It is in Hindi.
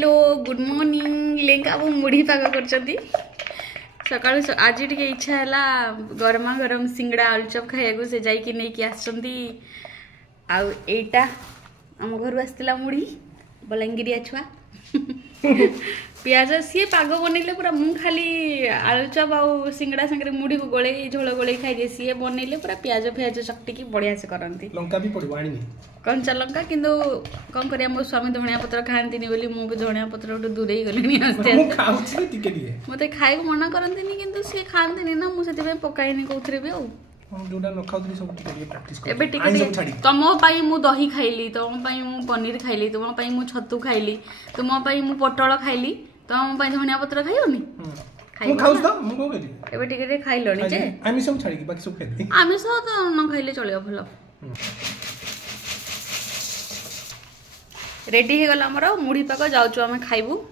हेलो गुड मॉर्निंग लेंका वो मुढ़ी पाग कर सका आज टे इच्छा है गरमा गरम सिंगड़ा आलुचप खाया से जाकि नहीं आईटा आम घर आसला मुढ़ी बलांगिरिया छुआ पियाज सी पाग बनइले पूरा मु खाली आलुचप आ सिंगड़ा सांगे मुढ़ी को गोले झोल गोले खाई सी बनइले पूरा पियाज फियाज चकटिकी बढ़िया से करती लंका भी पड़ो आनी कंचा लंका किंतु कौन करिया मो स्वामी धनिया पत्र खाआंतिनी बोली मु भी धनिया पत्र उठ दूरे गलेनी आस्ते मु खाउछि टिके दिए मते खाइ मना करंतिनी किंतु से खाआंतिनी ना मु सेति पकाइनी कोथरे भी आ जोडा न खाउतरी सब टिके प्रैक्टिस कर एबे टिके तम पई मु दही खाइली तम पई मु पनीर खाइली तम पई मु छतु खाइली तुम पई मु पटल खाइली तम पई धनिया पत्र खाइयोनी मु खाउस त मु को केदी एबे टिके खाइलोनी जे आमी सब छाड़ी बाकी सब खाइ आमी सब तो न खाइले चलियो भलो रेडी हे गला हमर मुढ़ी पाक जाउछु हमें खाइबू